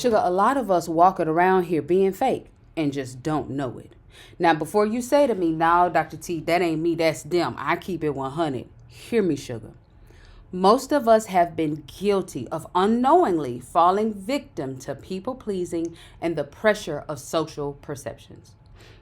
Sugar, a lot of us walking around here being fake and just don't know it. Now, before you say to me, "No, Dr. T, that ain't me, that's them," I keep it 100. Hear me, sugar. Most of us have been guilty of unknowingly falling victim to people pleasing and the pressure of social perceptions.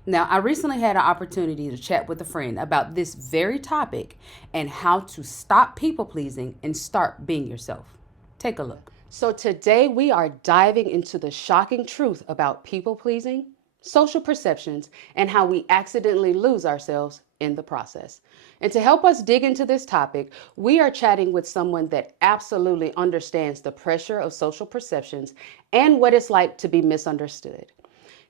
Now, I recently had an opportunity to chat with a friend about this very topic and how to stop people pleasing and start being yourself. Take a look. So, today we are diving into the shocking truth about people pleasing, social perceptions, and how we accidentally lose ourselves in the process. And to help us dig into this topic, we are chatting with someone that absolutely understands the pressure of social perceptions and what it's like to be misunderstood.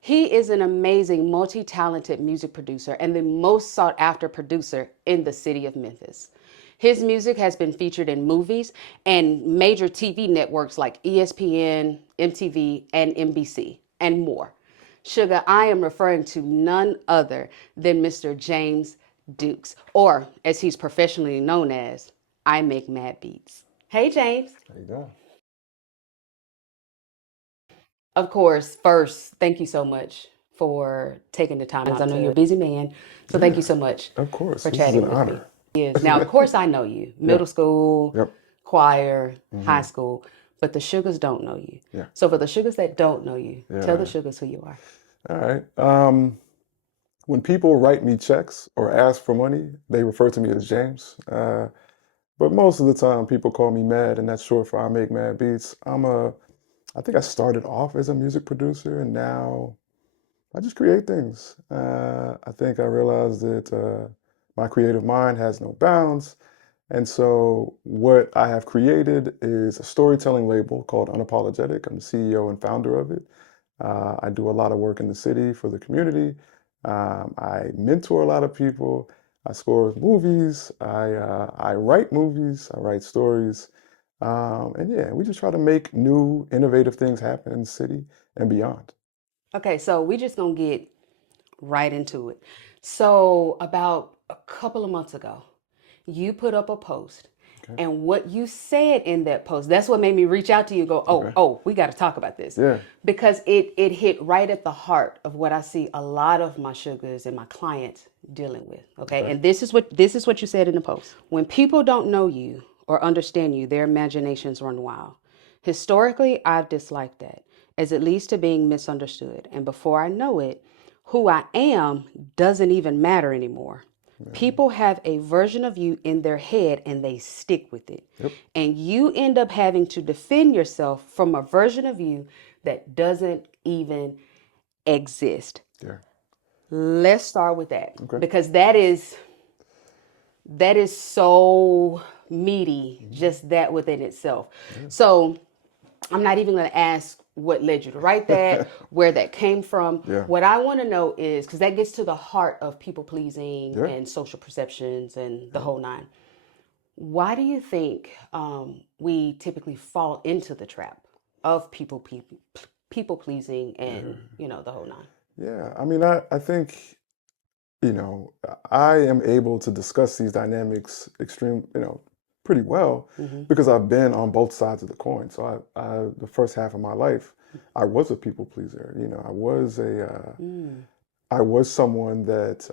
He is an amazing, multi talented music producer and the most sought after producer in the city of Memphis. His music has been featured in movies and major TV networks like ESPN, MTV, and NBC, and more. Sugar, I am referring to none other than Mr. James Dukes, or as he's professionally known as, I Make Mad Beats. Hey, James. How you doing? Of course, first, thank you so much for taking the time. I know you're a busy man, so thank Yeah, you so much of course. for This is chatting an with me. honor. Yes. Now, of course, I know you, Yeah. middle school, Yep. choir, high hmm school, but the sugars don't know you. Yeah. So for the sugars that don't know you, tell the Yeah. sugars who you are. All right. When people write me checks or ask for money, they refer to me as James. But most of the time, people call me Mad, and that's short for I Make Mad Beats. I think I started off as a music producer, and now I just create things. I think I realized that my creative mind has no bounds. And so, what I have created is a storytelling label called Unapologetic. I'm the CEO and founder of it. I do a lot of work in the city for the community. I mentor a lot of people. I score movies. I write movies. I write stories. And yeah, we just try to make new, innovative things happen in the city and beyond. Okay, so we just gonna get right into it. So about a couple of months ago, you put up a post, Okay. and what you said in that post, that's what made me reach out to you and go, oh, Okay. oh, we got to talk about this. Yeah. Because it hit right at the heart of what I see a lot of my sugars and my clients dealing with. Okay. Okay. And this is what you said in the post. When people don't know you or understand you, their imaginations run wild. Historically, I've disliked that as it leads to being misunderstood. And before I know it, who I am doesn't even matter anymore. Yeah. People have a version of you in their head and they stick with it. Yep. And you end up having to defend yourself from a version of you that doesn't even exist. Yeah. Let's start with that Okay. because that is so meaty, just that within itself. Yeah. So I'm not even going to ask what led you to write that, where that came from. Yeah. What I want to know is because that gets to the heart of people pleasing Yeah. and social perceptions and the Yeah. whole nine. Why do you think we typically fall into the trap of people pleasing Yeah. and the whole nine? Yeah. I mean, I think, I am able to discuss these dynamics pretty well Mm-hmm. because I've been on both sides of the coin. So the first half of my life, I was a people pleaser. Mm. I was someone that,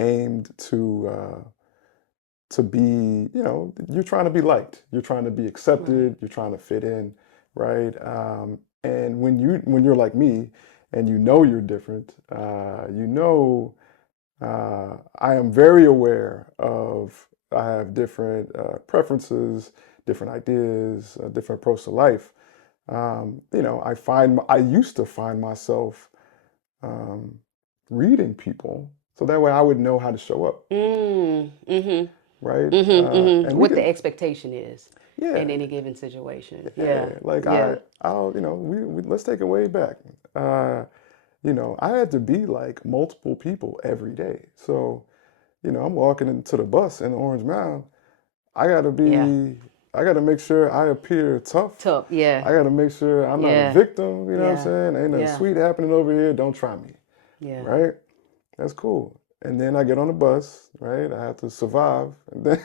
aimed to be, you're trying to be liked, you're trying to be Right. accepted, you're trying to fit in, right? And when you're like me, and you're different, I am very aware of I have different preferences, different ideas, different approach to life. I used to find myself um, reading people so that way I would know how to show up, Mm. Mm-hmm. right? Mm-hmm. Mm-hmm. And we What the can, expectation is yeah, in any given situation. Yeah. yeah. Like Yeah. I'll, let's take it way back. Uh, I had to be like multiple people every day. So, I'm walking into the bus in Orange Mound. I gotta Yeah. be, I gotta make sure I appear tough. Tough. Yeah. I gotta make sure I'm not a Yeah. victim. You know what I'm Yeah. saying? Ain't nothing Yeah. sweet happening over here. Don't try me, Yeah. right? That's cool. And then I get on the bus, right? I have to survive. And then,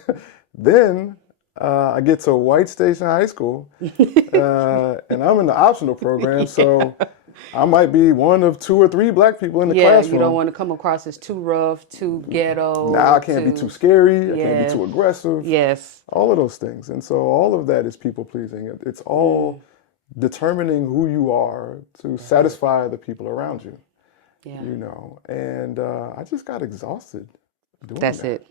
then I get to White Station High School, and I'm in the optional program, so Yeah. I might be one of two or three black people in the Yeah, you don't classroom. want to come across as too rough, too Now I ghetto, can't be too too, scary. I can't be yeah, too aggressive. yes. All of those things. And so all of that is people pleasing. It's all determining who you are to That's it. satisfy the people around you, Yeah, you know. And I just got exhausted doing that's that. it.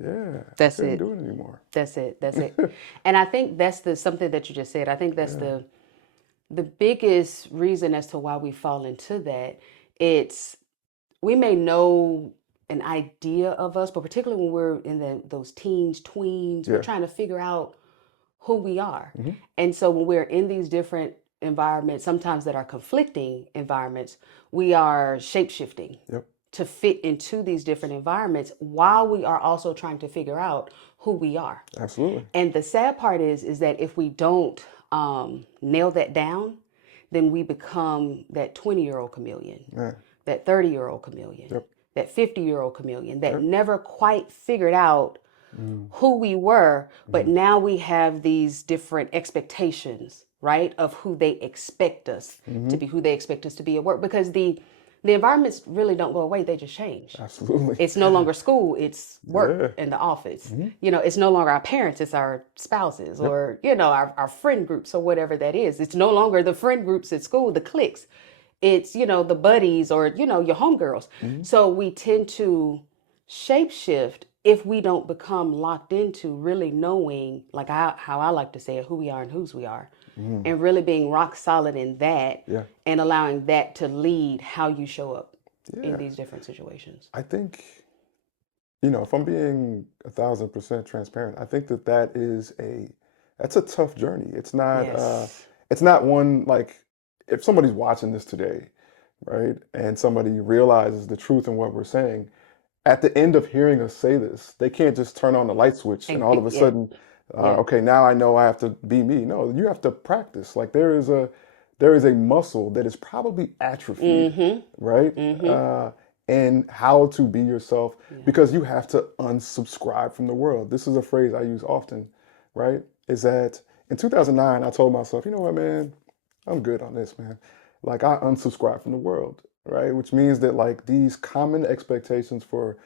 Yeah, I That's couldn't it. do it anymore. That's it. That's it. And I think that's the something that you just said. I think that's Yeah, the biggest reason as to why we fall into that. It's we may know an idea of us, but particularly when we're in those teens, tweens, we're yeah, trying to figure out who we are. hmm, And so when we're in these different environments, sometimes that are conflicting environments, we are shape shifting yep, to fit into these different environments while we are also trying to figure out who we are. absolutely. And the sad part is that if we don't nail that down, then we become that 20-year-old chameleon, Man, that 30-year-old chameleon, yep, that 50-year-old chameleon that yep, never quite figured out mm, who we were, but mm, now we have these different expectations, right, of who they expect us to hmm, be, who they expect us to be at work, because the environments really don't go away; they just change. absolutely. It's no longer school; it's work Yeah, in the office. hmm, You know, it's no longer our parents; it's our spouses, yep, or our friend groups, or whatever that is. It's no longer the friend groups at school, the cliques. It's the buddies, or your homegirls. hmm, So we tend to shapeshift if we don't become locked into really knowing, like how I like to say it, who we are and whose we are, mm, and really being rock solid in that, yeah, and allowing that to lead how you show up in yeah. these different situations. I think, if I'm being 1,000% transparent, I think that's a tough journey. Yes. It's not one like if somebody's watching this today, right, and somebody realizes the truth in what we're saying, at the end of hearing us say this, they can't just turn on the light switch and And all of a yeah, sudden, yeah. okay, now I know I have to be me. No, you have to practice. Like there is a muscle that is probably atrophied, Mm-hmm. right? Mm-hmm. Uh, and how to be yourself Yeah. because you have to unsubscribe from the world. This is a phrase I use often, right? Is that in 2009, I told myself, you know what, man, I'm good on this, man. Like I unsubscribe from the world, right? Which means that like these common expectations for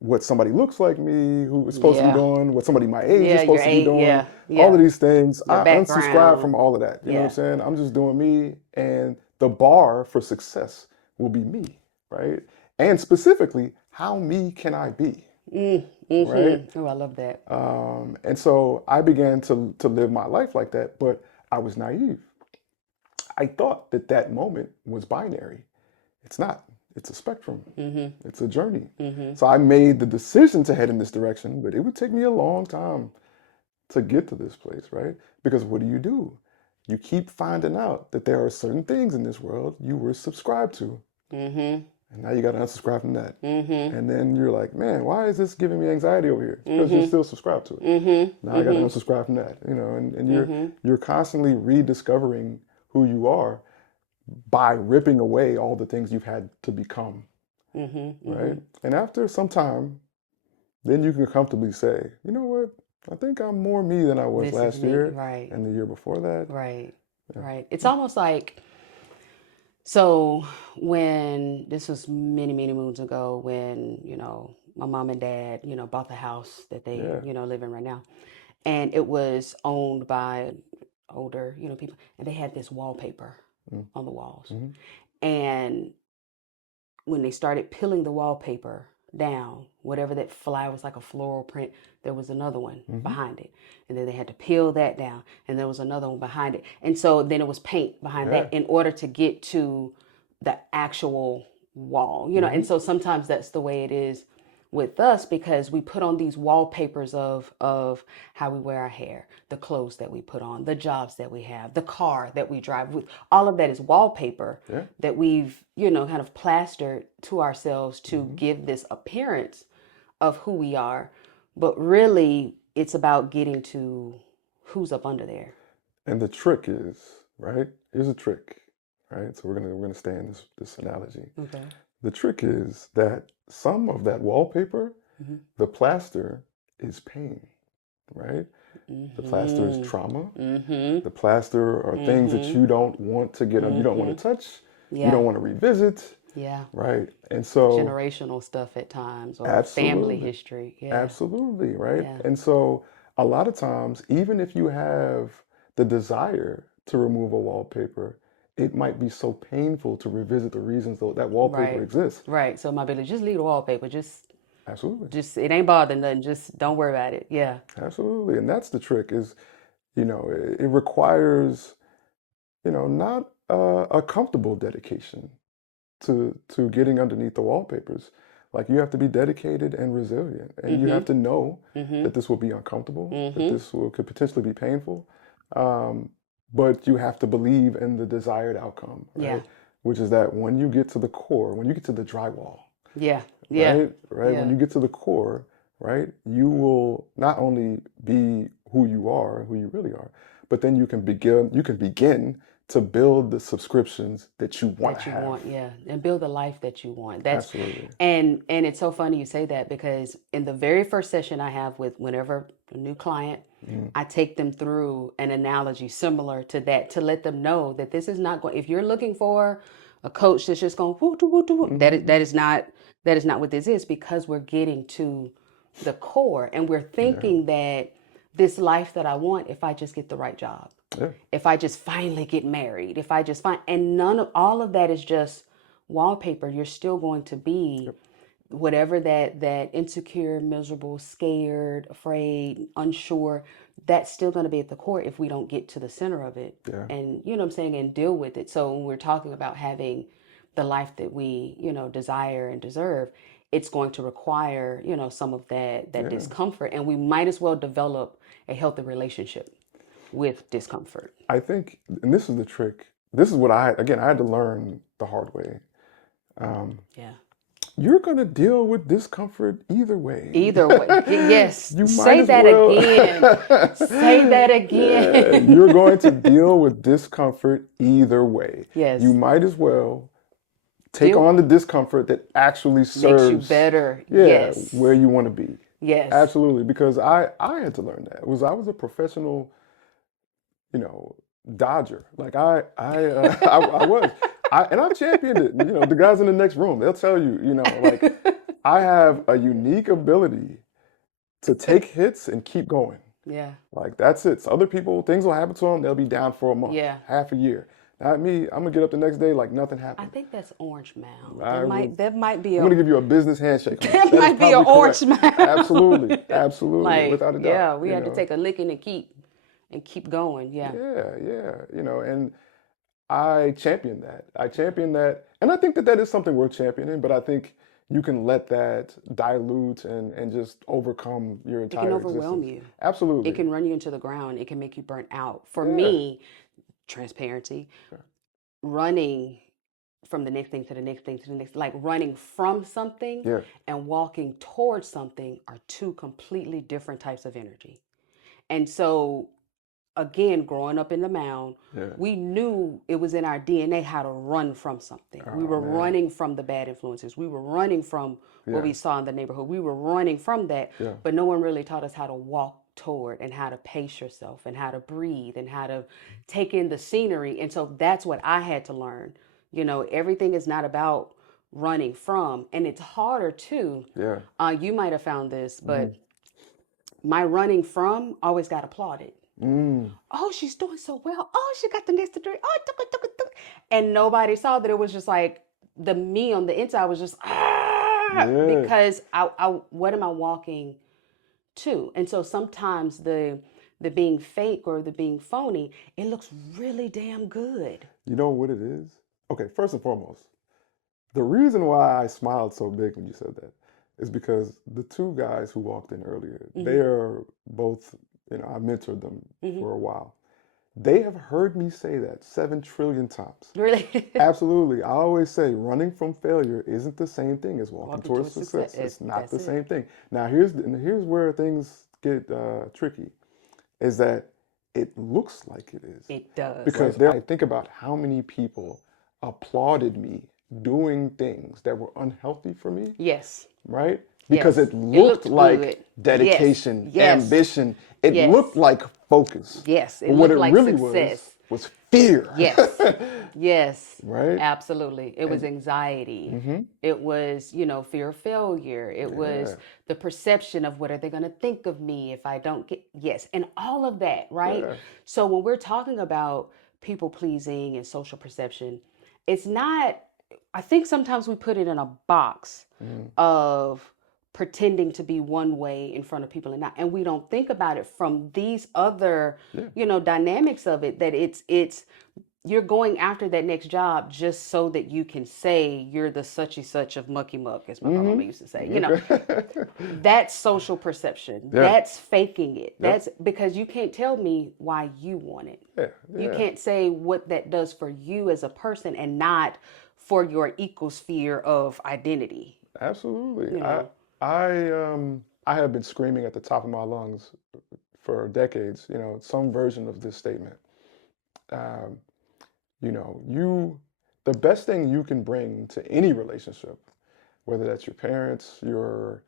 what somebody looks like me, who is supposed to be Yeah. doing, what somebody my age is Yeah. Your supposed to be age. doing, Yeah. all of Yeah. these things, Your I unsubscribe background. from all of that. You know what I'm Yeah. saying? I'm just doing me, and the bar for success will be me, right? And specifically, how me can I be, right? Oh, I love that. And so I began to live my life like that, but I was naive. I thought that that moment was binary. It's not. It's a spectrum. It's a journey. So I made the decision to head in this direction, but it would take me a long time to get to this place, right? Because what do? You keep finding out that there are certain things in this world you were subscribed to, Mm-hmm. and now you got to unsubscribe from that. Mm-hmm. And then you're like, man, why is this giving me anxiety over here? It's because you're Mm-hmm. still subscribed to it. Mm-hmm. Now I got to Mm-hmm. unsubscribe from that, and you're Mm-hmm. you're constantly rediscovering who you are by ripping away all the things you've had to become, Mm-hmm. right? Mm-hmm. And after some time, then you can comfortably say, you know what? I think I'm more me than I was This is last me. year Right. and the year before that. Right. Yeah. Right. It's almost like, so when this was many, many moons ago, when, my mom and dad, bought the house that they, Yeah. live in right now. And it was owned by older, people. And they had this wallpaper on the walls. Mm-hmm. And when they started peeling the wallpaper down, whatever that fly was, like a floral print, there was another one Mm-hmm. behind it. And then they had to peel that down, and there was another one behind it. And so then it was paint behind Yeah. that in order to get to the actual wall. Mm-hmm. And so sometimes that's the way it is with us, because we put on these wallpapers of how we wear our hair, the clothes that we put on, the jobs that we have, the car that we drive. With all of that is wallpaper Yeah. that we've kind of plastered to ourselves to Mm-hmm. give this appearance of who we are. But really, it's about getting to who's up under there. And the trick is, right? Here's a trick, right? So we're gonna stay in this analogy. Okay. The trick is that some of that wallpaper, Mm-hmm. the plaster, is pain. right? The plaster is Mm-hmm. trauma. Mm-hmm. The plaster are things that Mm-hmm. you don't want to get on, you don't want Mm-hmm. to touch, you Yeah. don't want to revisit, Yeah. right? And so, Generational stuff at times or family absolutely, history. Yeah. absolutely, right? Yeah. And so, a lot of times, even if you have the desire to remove a wallpaper, it might be so painful to revisit the reasons that wallpaper Right. exists. Right. So my ability, just leave the wallpaper. Absolutely, Just it ain't bothering nothing. Just don't worry about it. Yeah. absolutely. And that's the trick is, it requires, not a comfortable dedication to getting underneath the wallpapers. Like you have to be dedicated and resilient, and you Mm-hmm. have to know Mm-hmm. that this will be uncomfortable, that Mm-hmm. this could potentially be painful, um, but you have to believe in the desired outcome, Yeah. right? Which is that when you get to the core, when you get to the drywall, Yeah. Yeah. right, when Yeah. you get to the core, right, you will not only be who you are, who you really are, but then you can begin to build the subscriptions that you want to That you have. want, yeah, and build the life that you want. That's Absolutely. and it's so funny you say that because in the very first session I have with whenever a new client, Mm, I take them through an analogy similar to that to let them know that this is not going. If you're looking for a coach that's just going woo, woo, woo, woo, mm, that is not what this is because we're getting to the core and we're yeah, thinking that this life that I want if I just get the right job, yeah, if I just finally get married, if I just find, and none of all of that is just wallpaper. You're still going to be yep, whatever that insecure, miserable, scared, afraid, unsure. That's still going to be at the core if we don't get to the center of it, yeah, and you know what I'm saying, and deal with it. So when we're talking about having the life that we desire and deserve, it's going to require some of that yeah. discomfort, and we might as well develop a healthy relationship with discomfort. I think, and this is the trick. This is what I had to learn the hard way. Um, Yeah. you're going to deal with discomfort either way. Either way. Yes. You might Say as that well. again. Say that Yeah, you're again. going to deal with discomfort either way. You Yes. might as well take Deal on the discomfort that actually makes you serves, better. yeah, where Yes. you want to be. Yes. Absolutely, because I had to learn that. I was a professional, you know, dodger. Like I was. And I championed it. The guys in the next room, they'll tell you, like I have a unique ability to take hits and keep going. Yeah. Like that's it. So other people, things will happen to them. They'll be down for a month, Yeah. half a year. Not me. I'm gonna get up the next day like nothing I happened. think that's Orange Mound. I will. That might be I'm a gonna give you a business handshake on that. that That is might be a probably Orange correct. Absolutely, Mound. absolutely, Like, without a doubt. yeah, we had to take a licking and keep going. Yeah. Yeah, yeah. And I champion that. I champion that, and I think that is something worth championing. But I think you can let that dilute and just overcome your It can entire overwhelm existence. you. It Absolutely. can run you into the ground. It can make you burnt out. For Yeah. me, transparency, running from the next thing to the next thing to the next, like running from something Yeah. and walking towards something are two completely different types of energy. And so, again, growing up in the mound, Yeah. we knew it was in our DNA how to run from something. We Oh were man. running from the bad influences. We were running from what Yeah. we saw in the neighborhood. We were running from that, Yeah. but no one really taught us how to walk toward and how to pace yourself and how to breathe and how to take in the scenery. And so that's what I had to learn. Everything is not about running from, and it's harder too. Yeah. You might have found this, Mm-hmm. but my running from always got applauded. Mm. Oh, she's doing so well. Oh, she got the next degree. Oh, and nobody saw that it was just like the me on the inside was just Yeah. because I what am I walking to? And so sometimes the being fake or the being phony, it looks really damn good. You know what it is? Okay, first and foremost, the reason why I smiled so big when you said that is because the two guys who walked in earlier, they Mm-hmm. are both, I mentored them Mm-hmm. for a while. They have heard me say that 7 trillion times. Really, Absolutely. I always say running from failure isn't the same thing as walking walking towards towards success. success. It's not That's the it. same thing. Now, here's where things get tricky is that it looks like it is. It does. Because I think about how many people applauded me doing things that were unhealthy for me, Yes. right? because Yes. it It looked looked like good. Yes. dedication, Yes. ambition. It looked Yes. like focus. Yes. It But what looked it like really success. was fear. Yes. Yes. Right? Absolutely. It was And anxiety. mm-hmm. It was, fear of failure. It Yeah. was the perception of what are they going to think of me if I don't get, yes. And all of that, right? Yeah. So when we're talking about people pleasing and social perception, it's not, I think sometimes we put it in a box Mm. of pretending to be one way in front of people and not, and we don't think about it from these other, Yeah. dynamics of it, that it's you're going after that next job just so that you can say you're the such and such of mucky muck, as my grandmama used to say. Mm-hmm. Okay. That's social perception. Yeah. That's faking it. Yep. That's because you can't tell me why you want it. Yeah. You Yeah. can't say what that does for you as a person and not for your ecosphere of identity. Absolutely. You know. I have been screaming at the top of my lungs for decades, some version of this statement. Um, the best thing you can bring to any relationship, whether that's your parents, your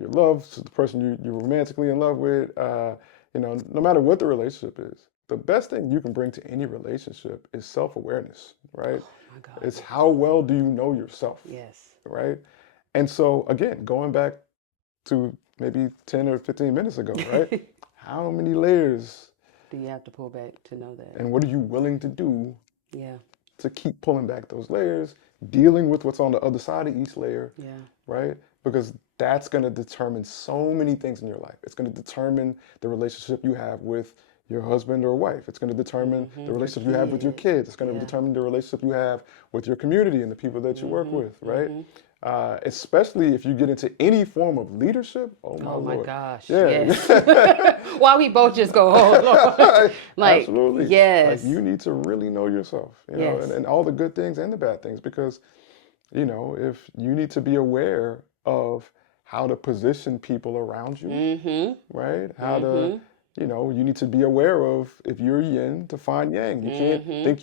love, the person you're romantically in love with, no matter what the relationship is, the best thing you can bring to any relationship is self-awareness, right? Oh my God, It's yes. how well do you know yourself, Yes. right? And so again, going back to maybe 10 or 15 minutes ago, right? How many layers Do you have to pull back to know that? and what are you willing to do Yeah. to keep pulling back those layers, dealing with what's on the other side of each layer, Yeah. right? Because that's going to determine so many things in your life. It's going to determine the relationship you have with your husband or wife. It's going to determine the Your relationship you have with your kids. kids. It's going to Yeah. determine the relationship you have with your community and the people that you work with, right? Mm-hmm. Especially if you get into any form of leadership. Oh my Oh my Lord. gosh, Yeah. yes. Why we both just go, oh Lord. Like, Absolutely. Like yes. you need to really know yourself, Yes. and all the good things and the bad things because, if you need to be aware of how to position people around you, Mm-hmm. right? How to, Mm-hmm. you need to be aware of if you're yin to find yang. You can't Mm-hmm. think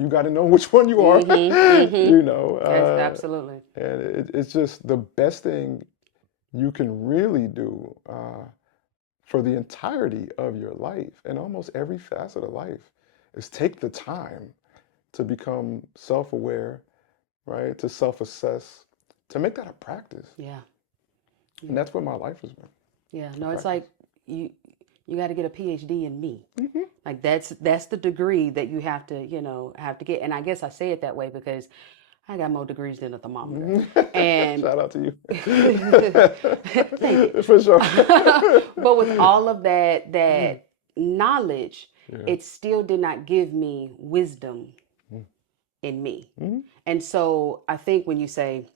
you got to know which one you are, Mm-hmm. Mm-hmm. you know. Absolutely. And it's just the best thing you can really do for the entirety of your life and almost every facet of life is take the time to become self-aware, right? To self-assess, to make that a practice. Yeah. And Yeah. that's what my life has been, Yeah. a No, it's practice. like you got to get a PhD in me. Mm-hmm. Like that's the degree that you have to get. And I guess I say it that way because I got more degrees than a thermometer. Mm-hmm. And Shout out to you. thank you. For sure. But with all of that knowledge, Yeah. it still did not give me wisdom in me. Mm-hmm. And so I think when you say,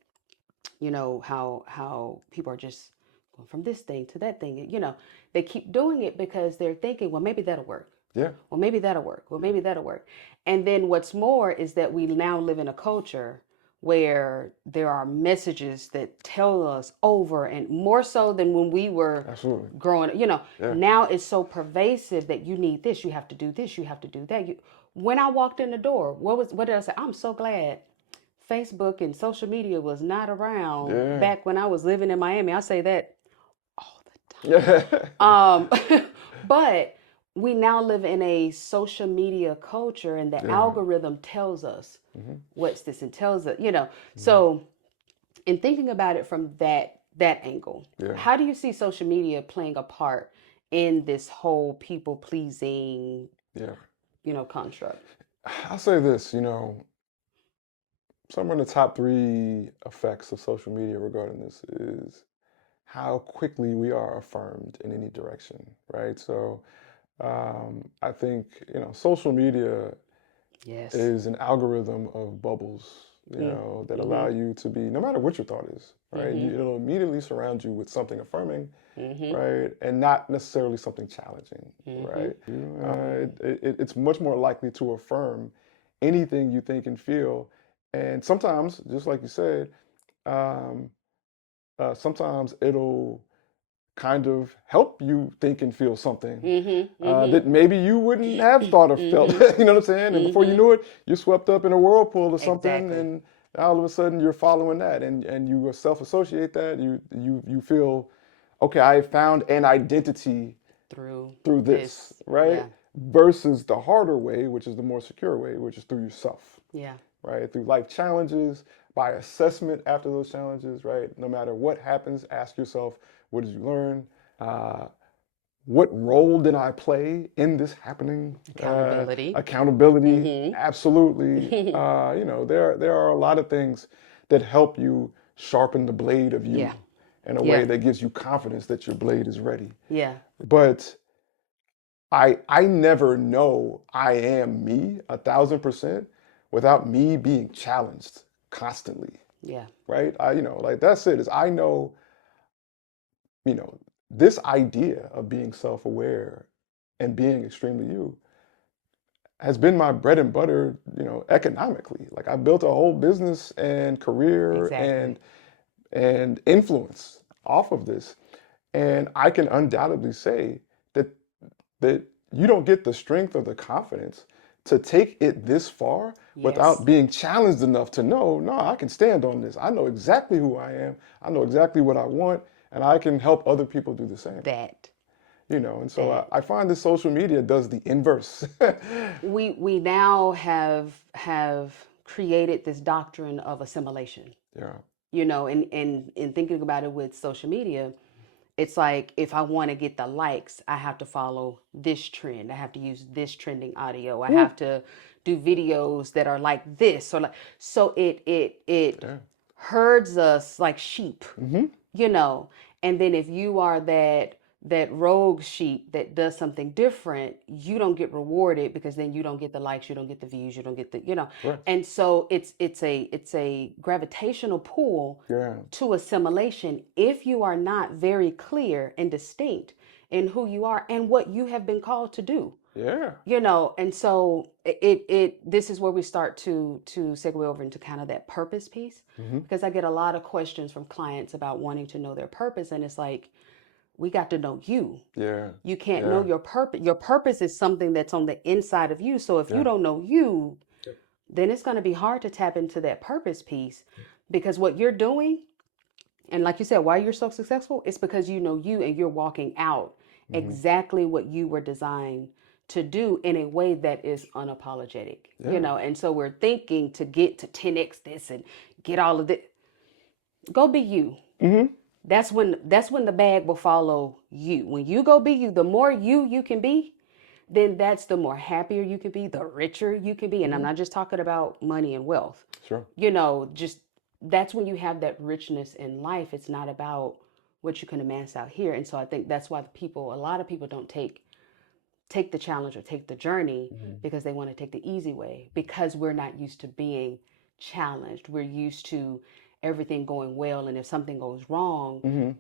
how people are just going from this thing to that thing, they keep doing it because they're thinking, well, maybe that'll work. Yeah. Well, maybe that'll work. Well, maybe that'll work. And then what's more is that we now live in a culture where there are messages that tell us over and more so than when we were Absolutely. growing. Yeah. Now it's so pervasive that you need this, you have to do this, you have to do that. When I walked in the door, what did I say? I'm so glad Facebook and social media was not around Yeah. back when I was living in Miami. I say that all the Yeah. time. But we now live in a social media culture, and the Yeah. algorithm tells us Mm-hmm. what's this and tells us, So, in thinking about it from that angle, Yeah. how do you see social media playing a part in this whole people pleasing, Yeah. construct? I'll say this, some of the top three effects of social media regarding this is how quickly we are affirmed in any direction, right? So I think, social media Yes. is an algorithm of bubbles, that allow you to be, no matter what your thought is, right? It'll immediately surround you with something affirming, right? And not necessarily something challenging, right? It's much more likely to affirm anything you think and feel. And sometimes, just like you said, um, sometimes it'll kind of help you think and feel something that maybe you wouldn't have thought or felt. You know what I'm saying? And before you knew it, you're swept up in a whirlpool or something, Exactly. all of a sudden you're following that, and you self-associate that. You feel, okay, I found an identity Through through this, this. right? Yeah. Versus the harder way, which is the more secure way, which is through yourself, Yeah. right? Through life challenges, by assessment after those challenges, right? No matter what happens, ask yourself, what did you learn? Uh, what role did I play in this happening? Accountability. Accountability, Mm-hmm. absolutely. There are a lot of things that help you sharpen the blade of you Yeah. in a way Yeah. that gives you confidence that your blade is ready. Yeah. But I never know I am me 1,000% without me being challenged constantly, Yeah. right? Like that's it. Is I know, you know, this idea of being self-aware and being extremely you has been my bread and butter, economically. Like I built a whole business and career Exactly. and influence off of this. And I can undoubtedly say that that you don't get the strength or the confidence to take it this far without Yes. being challenged enough to know, no, I can stand on this. I know exactly who I am. I know exactly what I want, and I can help other people do the same. That. And so I That. find that social media does the inverse. We now have created this doctrine of assimilation. Yeah. And in thinking about it with social media, it's like if I want to get the likes, I have to follow this trend. I have to use this trending audio. I Woo. have to do videos that are like this or like so it Yeah. herds us like sheep, Mm-hmm. you know. And then if you are that rogue sheep that does something different, you don't get rewarded because then you don't get the likes, you don't get the views, you don't get the. Correct. And so it's a gravitational pull Yeah. to assimilation if you are not very clear and distinct in who you are and what you have been called to do. Yeah. And so it this is where we start to segue over into kind of that purpose piece, Mm-hmm. because I get a lot of questions from clients about wanting to know their purpose, and it's like, we got to know you. Yeah. You can't know Yeah. your purpose. Your purpose is something that's on the inside of you. So if you Yeah. don't know you, then it's going to be hard to tap into that purpose piece, because what you're doing, and like you said, why you're so successful, it's because you know you and you're walking out Mm-hmm. exactly what you were designed to do in a way that is unapologetic. Yeah. And so we're thinking to get to 10x this and get all of this. Go be you. Mm-hmm. That's when the bag will follow you. When you go be you, the more you can be, then that's the more happier you can be, the richer you can be. And I'm Mm-hmm. not just talking about money and wealth. Sure. Just that's when you have that richness in life. It's not about what you can amass out here. And so I think that's why a lot of people don't take the challenge or take the journey, Mm-hmm. because they want to take the easy way, because we're not used to being challenged. We're used to everything going well, and if something goes wrong, Mm-hmm.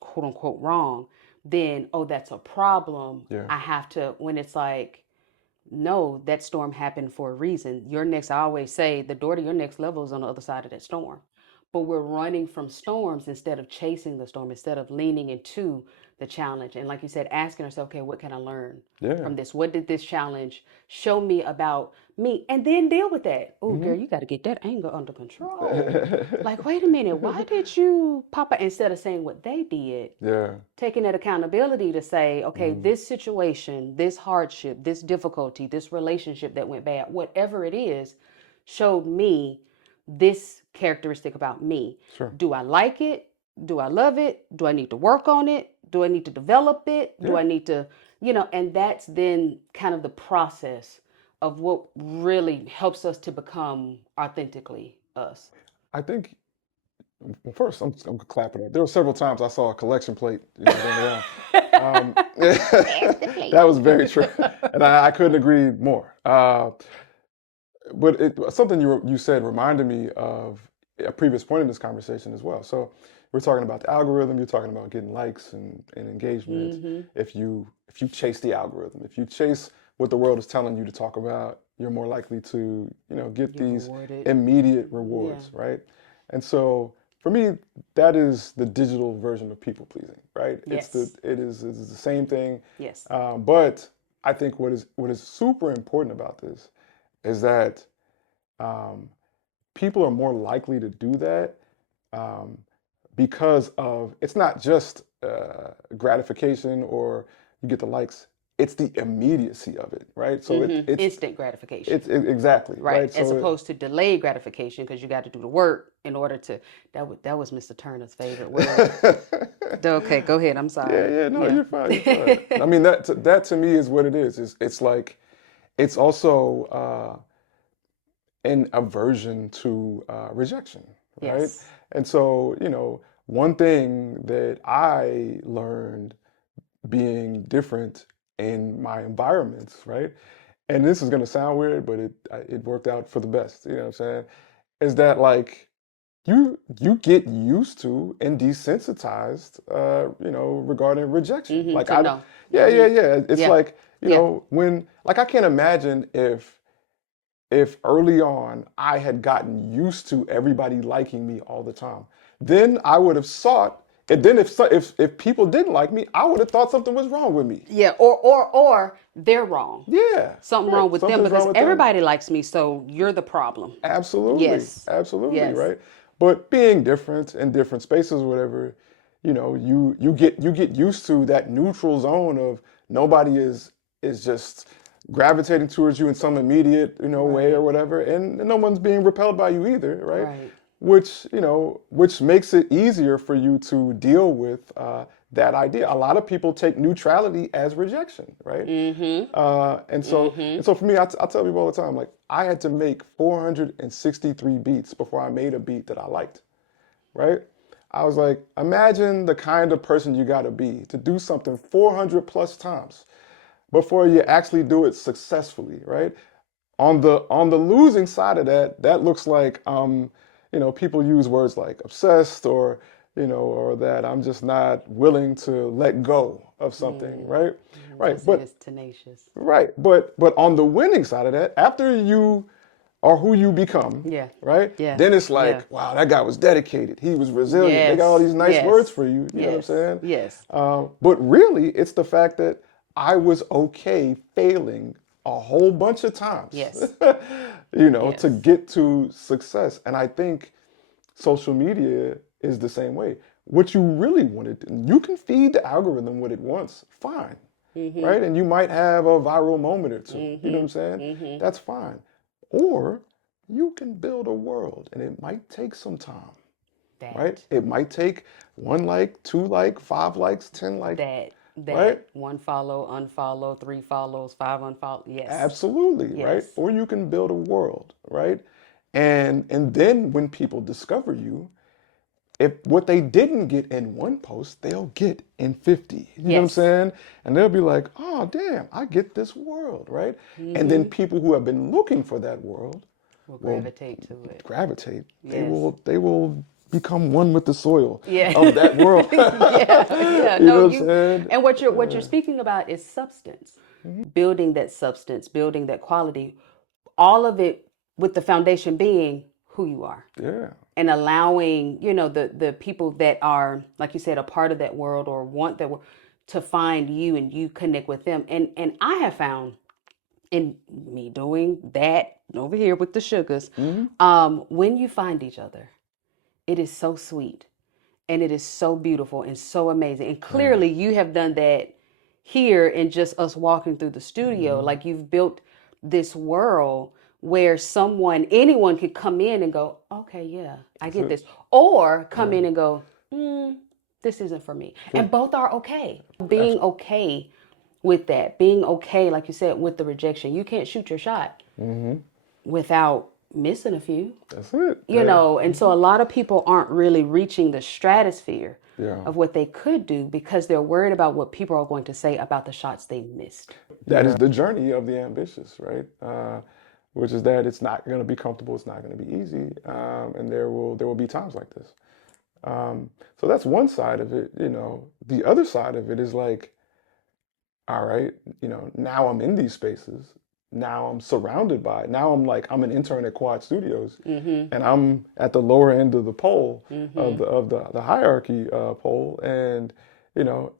quote unquote wrong, then oh, that's a problem. Yeah. I have to, when it's like, no, that storm happened for a reason. I always say, the door to your next level is on the other side of that storm. But we're running from storms instead of chasing the storm, instead of leaning into the challenge. And like you said, asking ourselves, okay, what can I learn Yeah. from this? What did this challenge show me about me? And then deal with that. Oh, Mm-hmm. girl, you got to get that anger under control. Like, wait a minute, why did you pop out? Instead of saying what they did, Yeah. taking that accountability to say, okay, Mm-hmm. this situation, this hardship, this difficulty, this relationship that went bad, whatever it is, showed me this characteristic about me. Sure. Do I like it? Do I love it? Do I need to work on it? Do I need to develop it? Do Yeah. I need to, and that's then kind of the process of what really helps us to become authentically us. I think, well, first, I'm clapping it. There were several times I saw a collection plate, going around. Pass the plate. That was very true, and I couldn't agree more. But something you said reminded me of a previous point in this conversation as well. So we're talking about the algorithm. You're talking about getting likes and engagement. Mm-hmm. If you chase the algorithm, if you chase what the world is telling you to talk about, you're more likely to get Get these rewarded. immediate Yeah. rewards, right? And so for me, that is the digital version of people pleasing, right? Yes. It's the same thing, Yes. but I think what is super important about this is that um, people are more likely to do that um, because of it's not just gratification or you get the likes. It's the immediacy of it, right? So Instant gratification. exactly Right, right. as So opposed to delayed gratification because you got to do the work in order to. That was Mr. Turner's favorite word. Okay, go ahead. I'm yeah, sorry. yeah, no, Yeah. you're fine, you're fine. I mean, that to me is what it is. It's like it's also an aversion to rejection, right? Yes. And so, one thing that I learned being different in my environments, right? And this is going to sound weird, but it worked out for the best. You know what I'm saying? Is that like you get used to and desensitized, regarding rejection. Like To know. yeah, yeah, yeah. It's Yeah. like Yeah. when like I can't imagine if early on I had gotten used to everybody liking me all the time, then I would have sought. And then if people didn't like me, I would have thought something was wrong with me. Yeah. Or they're wrong. Yeah, Something right. wrong with them Something's because wrong with them. everybody likes me, so you're the problem. Absolutely, Yes. absolutely, Yes. right. But being different in different spaces, whatever, you get used to that neutral zone of nobody is just gravitating towards you in some immediate way or Right. whatever, and no one's being repelled by you either, right? Right. Which makes it easier for you to deal with that idea. A lot of people take neutrality as rejection, right? And so for me, I tell people all the time, like I had to make 463 beats before I made a beat that I liked, right? I was like, imagine the kind of person you got to be to do something 400 plus times before you actually do it successfully, right? On the losing side of that, that looks like people use words like obsessed or that I'm just not willing to let go of something, right? Right. Jose But is tenacious. right. But on the winning side of that, after you are who you become, Yeah. right? Yeah. Then it's Yeah. like, wow, that guy was dedicated. He was resilient. They got all Yes. these nice words Yes. for you. You know what I'm Yes. saying? Yes. But really, it's the fact that I was okay failing a whole bunch of times, Yes. to Yes. get to success. And I think social media is the same way. What you really want to do, you can feed the algorithm what it wants, fine, right? And you might have a viral moment or two. You know what I'm saying? That's fine. Or you can build a world, and it might take some time, right? That. It might take 1 like, 2 like, 5 likes, 10 likes, That right? one follow, unfollow, 3 follows, 5 unfollow. Yes. Absolutely, right? Yes. Or you can build a world, right? And then when people discover you, if what they didn't get in one post, they'll get in 50. You know what I'm Yes. saying? And they'll be like, oh, damn, I get this world, right? And then people who have been looking for that world We'll will gravitate to it. gravitate. They Yes. will they will become one with the soil Yeah. of that world. Yeah. Yeah. You know No, what I'm you saying? and what you're speaking about is substance. Building that substance, building that quality, all of it with the foundation being who you are. Yeah. And allowing the people that are, like you said, a part of that world or want that world to find you and you connect with them. And I have found in me doing that over here with the sugars, when you find each other, it is so sweet and it is so beautiful and so amazing. And clearly you have done that here in just us walking through the studio. Like you've built this world where anyone could come in and go, okay, yeah, I get this. Or come in and go, this isn't for me. And both are okay. Being okay with that, being okay, like you said, with the rejection. You can't shoot your shot without missing a few. That's it. And so a lot of people aren't really reaching the stratosphere Yeah. of what they could do because they're worried about what people are going to say about the shots they missed. That is the journey of the ambitious, right? Which is that it's not going to be comfortable, it's not going to be easy, and there will be times like this. So that's one side of it. The other side of it is like, all right, now I'm in these spaces. Now I'm surrounded by it. Now I'm an intern at Quad Studios, and I'm at the lower end of the pole of the hierarchy pole, and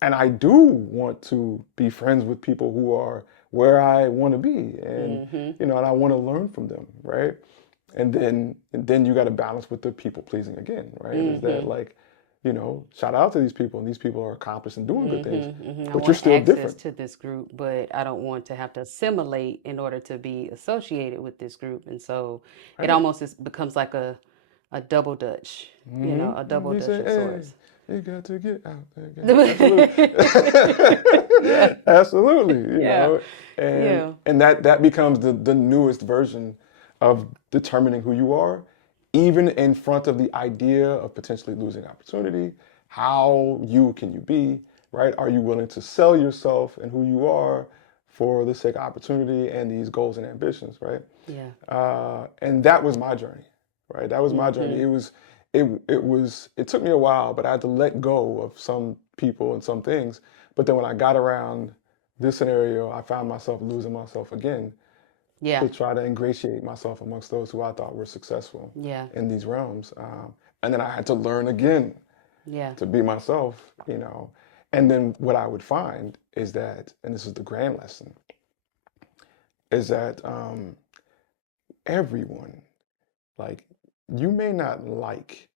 I do want to be friends with people who are where I want to be, and and I want to learn from them, right? And then you got to balance with the people pleasing again, right? Is that like, shout out to these people, and these people are accomplished and doing good things, I but you're want still access different. to this group, but I don't want to have to assimilate in order to be associated with this group. And so it Right. almost becomes like a double dutch, a double He dutch said, of sorts. hey, you got to get out there. Absolutely. Yeah, Absolutely, yeah, and yeah, and that becomes the newest version of determining who you are, even in front of the idea of potentially losing opportunity. How you can you be, right? Are you willing to sell yourself and who you are for the sake of opportunity and these goals and ambitions, right? yeah. And that was my journey, right? That was my journey. It took me a while, but I had to let go of some people and some things. But then when I got around this scenario, I found myself losing myself again Yeah, to try to ingratiate myself amongst those who I thought were successful yeah, in these realms. And then I had to learn again yeah. to be myself. And then what I would find is that, and this is the grand lesson, is that everyone, like, you may not like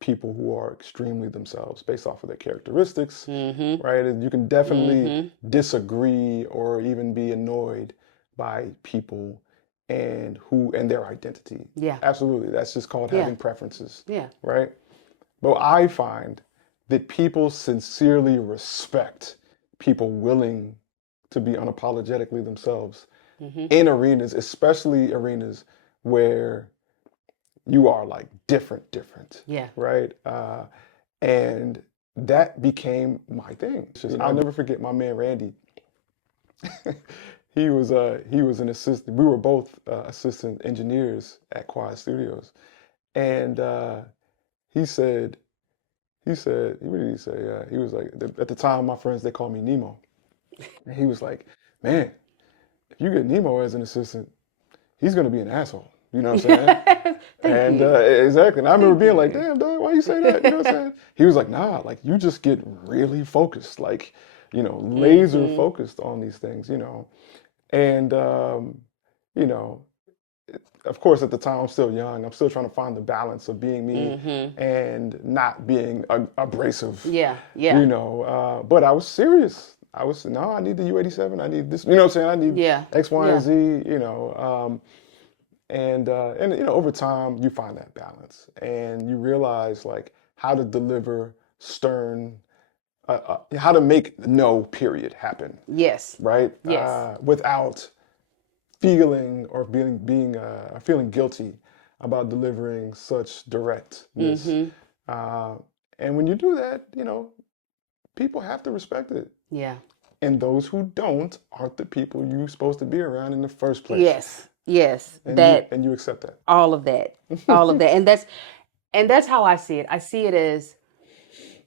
people who are extremely themselves based off of their characteristics, Mm-hmm. right? And you can definitely Mm-hmm. disagree or even be annoyed by people and their identity. Yeah, Absolutely. That's just called yeah, having preferences, yeah. right? But I find that people sincerely respect people willing to be unapologetically themselves Mm-hmm. in arenas, especially arenas where you are like different, Yeah. right? And that became my thing. I'll never forget my man Randy. He was an assistant. We were both assistant engineers at Quad Studios, and he said, what did he say? He was like, at the time, my friends, they called me Nemo, and he was like, man, if you get Nemo as an assistant, he's gonna be an asshole. You know what I'm saying? Thank And you. exactly. And I remember Thank being like, you. damn, dog, why you say that? You know what I'm saying? He was like, nah, like you just get really focused, like, laser Mm-hmm. focused on these things. And, you know, of course, at the time, I'm still young. I'm still trying to find the balance of being me Mm-hmm. and not being abrasive, Yeah, yeah, but I was serious. No, I need the U87. I need this, you know what I'm saying? I need yeah, X, Y, and yeah, Z. And over time you find that balance and you realize like how to deliver stern, how to make no period happen, yes, right? yes. Without feeling or feeling guilty about delivering such directness. Mm-hmm. Uh, and when you do that, people have to respect it. Yeah. And those who don't aren't the people you're supposed to be around in the first place. Yes, yes. And you That and you accept that. all of that, all of that, and that's how I see it. I see it as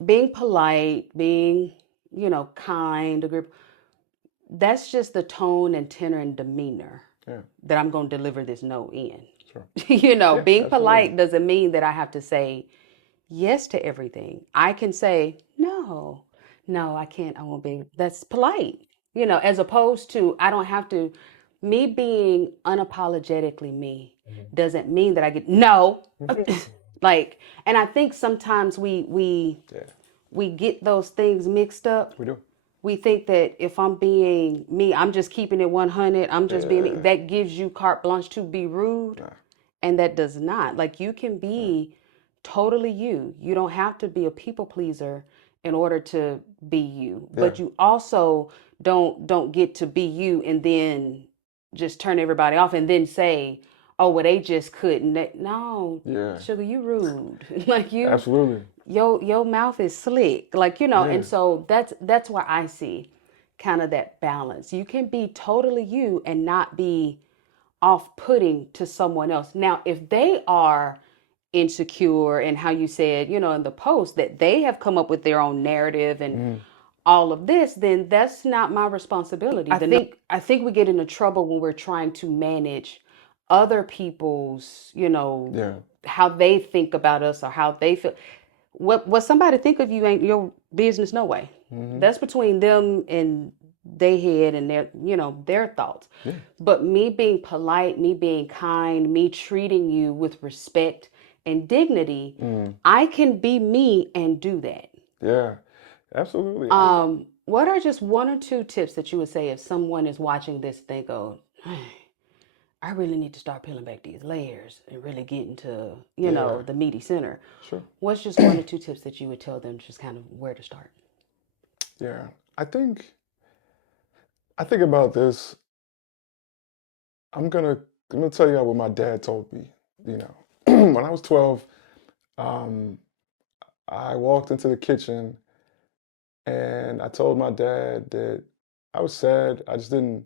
being polite, being kind, agreeable. That's just the tone and tenor and demeanor Yeah, that I'm going to deliver this no in. sure. Yeah, Being absolutely. polite doesn't mean that I have to say yes to everything. I can say no, no, I can't. I won't be. That's polite, as opposed to I don't have to. Me being unapologetically me doesn't mean that I get no. Like, and I think sometimes Yeah, we get those things mixed up. we do. We think that if I'm being me, I'm just keeping it 100. I'm just being me. Yeah, That gives you carte blanche to be rude, nah, and that does not. Like, you can yeah, be totally you. You don't have to be a people pleaser in order to be you. yeah, But you also don't get to be you and then just turn everybody off and then say, "Oh, well, they just couldn't." No, yeah, sugar, you rude. Like, absolutely. your mouth is slick, like, Yeah, and so that's why I see kind of that balance. You can be totally you and not be off-putting to someone else. Now, if they are insecure and how you said, in the post that they have come up with their own narrative and mm, all of this, then that's not my responsibility. I think we get into trouble when we're trying to manage other people's, yeah, how they think about us or how they feel. What somebody think of you ain't your business, no way. mm-hmm, That's between them and they head and their thoughts. Yeah. But me being polite, me being kind, me treating you with respect and dignity, Mm. I can be me and do that. Yeah. Absolutely. I, What are just one or two tips that you would say if someone is watching this, they go, I really need to start peeling back these layers and really get into, yeah. the meaty center. Sure. What's just one or two tips that you would tell them just kind of where to start? Yeah. I think about this. I'm gonna tell you what my dad told me. You know, when I was 12, um, I walked into the kitchen and I told my dad that I was sad. I didn't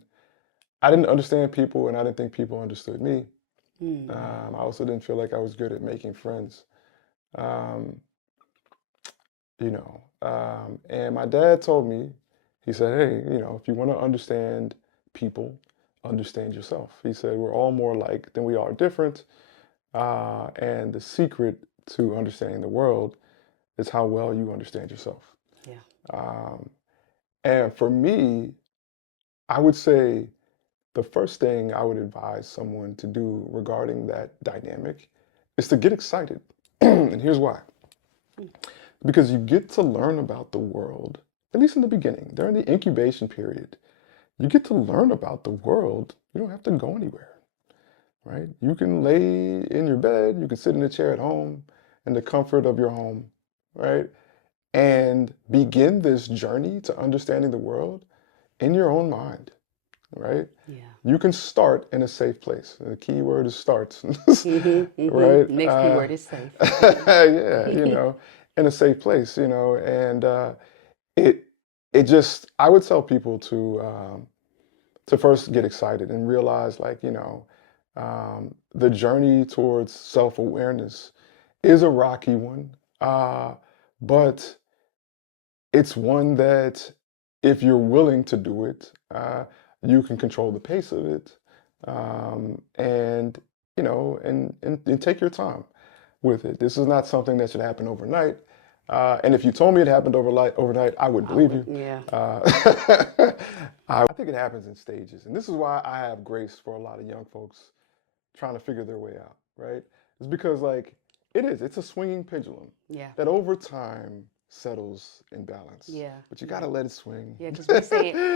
understand people, and I didn't think people understood me. Mm-hmm. I also didn't feel like I was good at making friends. Um, and my dad told me, he said, "Hey, if you want to understand people, understand yourself." He said, "We're all more alike than we are different, and the secret to understanding the world is how well you understand yourself." Yeah. Um, and for me, I would say the first thing I would advise someone to do regarding that dynamic is to get excited. And here's why. Because you get to learn about the world, at least in the beginning, during the incubation period, you get to learn about the world. You don't have to go anywhere, right? You can lay in your bed, you can sit in a chair at home in the comfort of your home, right? And begin this journey to understanding the world in your own mind, right? Yeah. You can start in a safe place. The key word is starts, Mm-hmm. right? Mm-hmm. Next keyword is safe. Yeah, in a safe place, and it it just I would tell people to first get excited and realize, like, the journey towards self-awareness is a rocky one, but it's one that, if you're willing to do it, you can control the pace of it, and and take your time with it. This is not something that should happen overnight. And if you told me it happened overnight, I would I believe would, you. yeah. Uh, I think it happens in stages, and this is why I have grace for a lot of young folks trying to figure their way out. Right? It's because, like, it's a swinging pendulum Yeah. that over time settles in balance. Yeah. But you Yeah. gotta let it swing. Yeah, because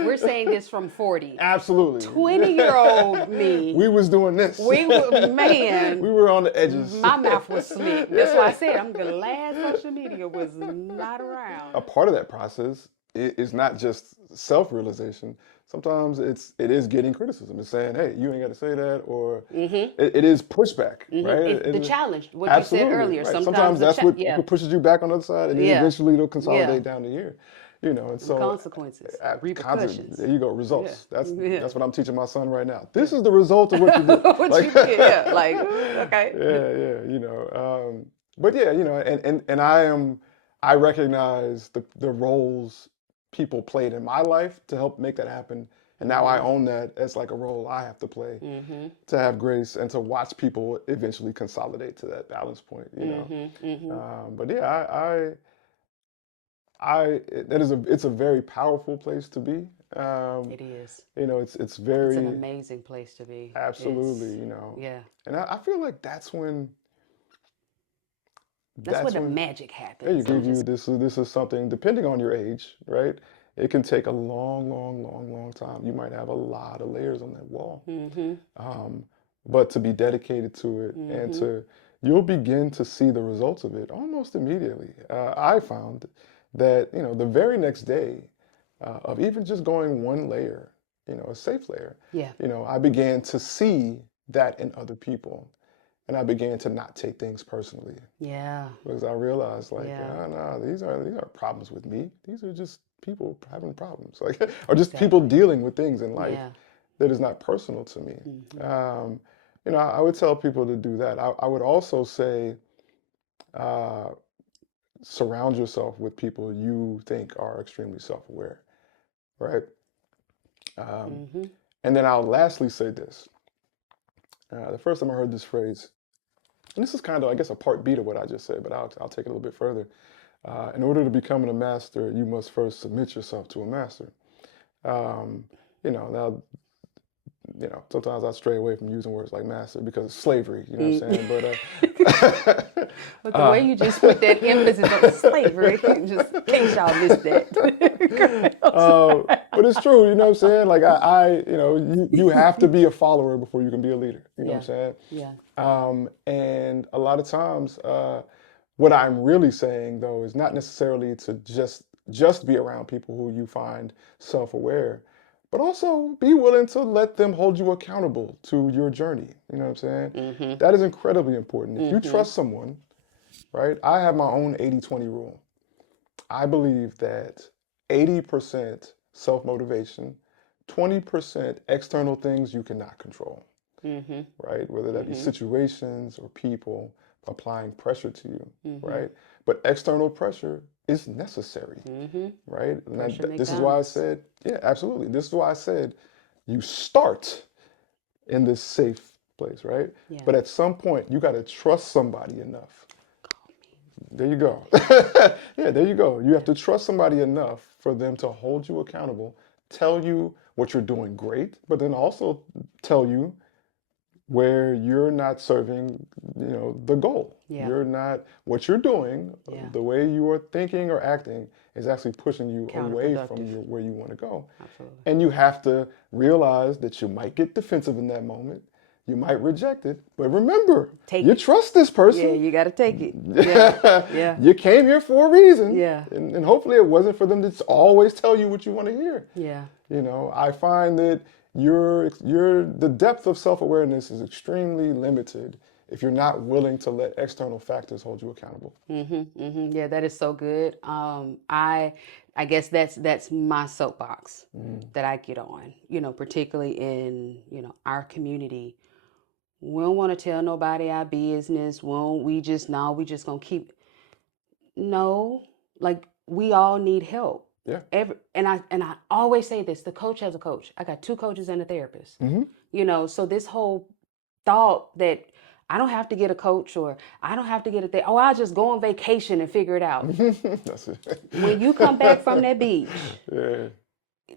we're saying this from 40. Absolutely. 20-year-old me, We was doing this. we were, man, We were on the edges. my mouth was slick. That's why I Yeah. said I'm glad social media was not around. A part of that process is not just self-realization. Sometimes it is getting criticism. It's saying, "Hey, you ain't got to say that," or it is pushback, right? The challenge, what you said Absolutely, earlier. right. Sometimes Sometimes that's yeah, what pushes you back on the other side, and then yeah, eventually it'll yeah. consolidate down to here, and Them so consequences, content. repercussions. There you go. Yeah, Results. That's yeah, that's what I'm teaching my son right now. yeah. This is the result of what you did. What Like, you did, yeah, like okay. yeah, yeah. But yeah, and I recognize the roles people played in my life to help make that happen. And now I Mhm, own that as like a role I have to play mhm, to have grace and to watch people eventually consolidate to that balance point. mhm, mhm. But yeah, it's a very powerful place to be. Um, It is. it's It's an very, amazing place to be. absolutely, It's yeah. and I feel like That's where that's the when magic yeah, you happens. I'm give you just this is something, depending on your age, right? It can take a long, long, long, long time. You might have a lot of layers on that wall. mhm, Um, but to be dedicated to it, and mhm. you'll begin to see the results of it almost immediately. I found that, the very next day, of even just going one layer, a safe layer, Yeah. I began to see that in other people, and I began to not take things personally, Yeah. because I realized, like, Yeah. no, these aren't problems with me. These are just people having problems, like, or just people Exactly. dealing with things in life Yeah. that is not personal to me. Mhm. Um, I would tell people to do that. I would also say, uh, surround yourself with people you think are extremely self-aware, right? Um, Mhm. and then I'll lastly say this. The first time I heard this phrase, and this is kind of, I guess, a part B to what I just said, but I'll take it a little bit further. In order to become a master, you must first submit yourself to a master. You know, now, sometimes I stray away from using words like master because it's slavery, you know what I'm saying? But the way you just put that emphasis on slavery, just in case y'all missed that. but it's true, you know what I'm saying? Like you have to be a follower before you can be a leader, you know what I'm Yeah, saying? yeah. And a lot of times, what I'm really saying though is not necessarily to just be around people who you find self-aware, but also be willing to let them hold you accountable to your journey. You know what I'm saying? Mm-hmm. That is incredibly important. If you Mm-hmm. trust someone, right? I have my own 80-20 rule. I believe that 80% self-motivation, 20% external things you cannot control, Mm-hmm. right? Whether that be Mm-hmm. situations or people applying pressure to you, Mm-hmm. right? But external pressure is necessary, Mm-hmm. right? Pressure This is why I McDonald's. said, yeah, absolutely. This is why I said you start in this safe place, right? Yeah. But at some point, you got to trust somebody enough. There you go. Yeah, there you go. You have to trust somebody enough for them to hold you accountable, tell you what you're doing great, but then also tell you where you're not serving, the goal. Yeah. You're not, what you're doing, Yeah. the way you are thinking or acting is actually pushing you away from Counterproductive. where you want to go. Absolutely. And you have to realize that you might get defensive in that moment. You might reject it, but remember, Take you it. trust this Yeah, person. you got to take it. Yeah. Yeah. You came here for a reason, Yeah. and hopefully it wasn't for them to always tell you what you want to hear. Yeah. I find that the depth of self-awareness is extremely limited if you're not willing to let external factors hold you accountable. Mm-hmm, mm-hmm. Yeah, that is so good. I guess that's my soapbox that I get on. Particularly in our community. We don't want to tell nobody our business. Won't we just no? We just gonna keep no. Like we all need help. Yeah. And I always say this: the coach has a coach. I got two coaches and a therapist. Mm-hmm. So this whole thought that I don't have to get a coach or I don't have to get a oh, I'll just go on vacation and figure it out. That's it. When you come back from that beach, Yeah.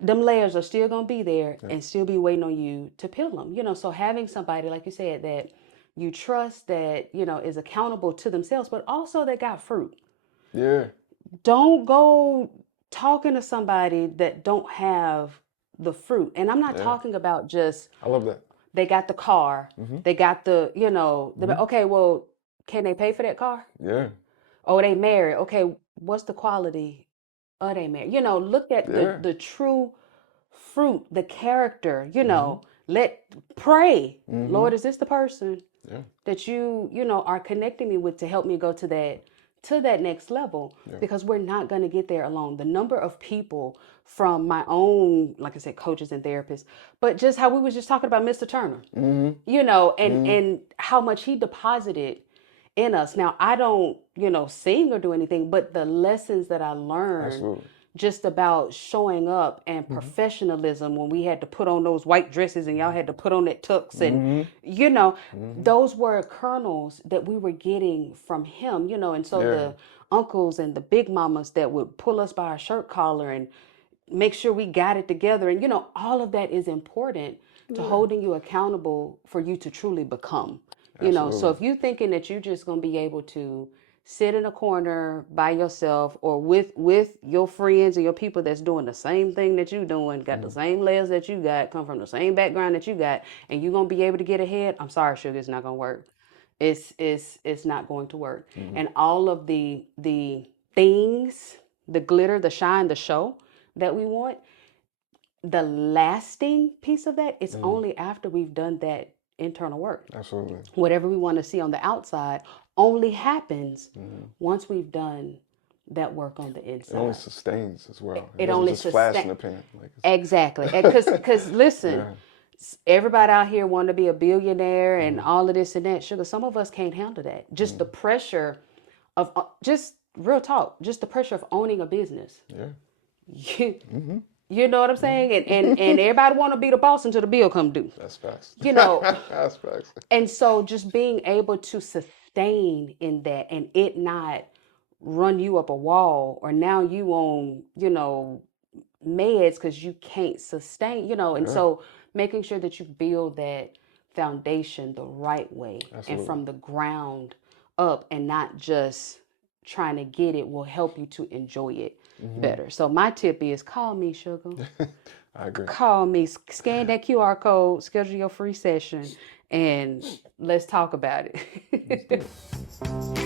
them layers are still gonna be there Yeah. and still be waiting on you to peel them. So having somebody like you said that you trust that is accountable to themselves, but also that got fruit. Yeah. Don't go talking to somebody that don't have the fruit. And I'm not Yeah. talking about just I love that. they got the car, Mm-hmm. they got the, Mm-hmm. okay, well, can they pay for that car? Yeah. Oh, they married. Okay, what's the quality of they married? Look at the Yeah. the true fruit, the character, Mm-hmm. let pray. Mm-hmm. Lord, is this the person Yeah. that you are connecting me with to help me go to that next level? Yeah. Because we're not going to get there alone. The number of people from my own, like I said, coaches and therapists, but just how we was just talking about Mr. Turner, Mm-hmm. and Mm-hmm. and how much he deposited in us. Now, I don't, sing or do anything, but the lessons that I learned Absolutely. just about showing up and Mm-hmm. professionalism when we had to put on those white dresses and y'all had to put on that tux and Mm-hmm. Mm-hmm. those were kernels that we were getting from him, and so Yeah. the uncles and the big mamas that would pull us by our shirt collar and make sure we got it together, and all of that is important to Yeah. holding you accountable for you to truly become. So Absolutely. if you're thinking that you're just going to be able to sit in a corner by yourself or with your friends and your people that's doing the same thing that you doing, got the same layers that you got, come from the same background that you got, and you're going to be able to get ahead, I'm sorry, sugar, it's not going to work. It's not going to work. Mm-hmm. And all of the things, the glitter, the shine, the show that we want, the lasting piece of that is Mm-hmm. only after we've done that internal work. Absolutely. Whatever we want to see on the outside only happens Mm-hmm. once we've done that work on the It only inside. sustains as well. It It doesn't only just flash in sustains. the pan. Like Exactly. Because listen, yeah. everybody out here want to be a billionaire and Mm-hmm. all of this and that. Sugar, some of us can't handle that. Just the Mm-hmm. pressure of, just real talk, just the pressure of owning a business. Yeah. You, Mm-hmm. you know what I'm saying? And everybody want to be the boss until the bill come due. That's facts. You know, That's facts. and so just being able to sustain in that and it not run you up a wall or now you on, meds because you can't sustain, and Yeah, so making sure that you build that foundation the right way and absolutely. from the ground up and not just trying to get it will help you to enjoy it better. So my tip is call me, sugar. I agree. Call me, scan that QR code, schedule your free session, and let's talk about Let's do it. it.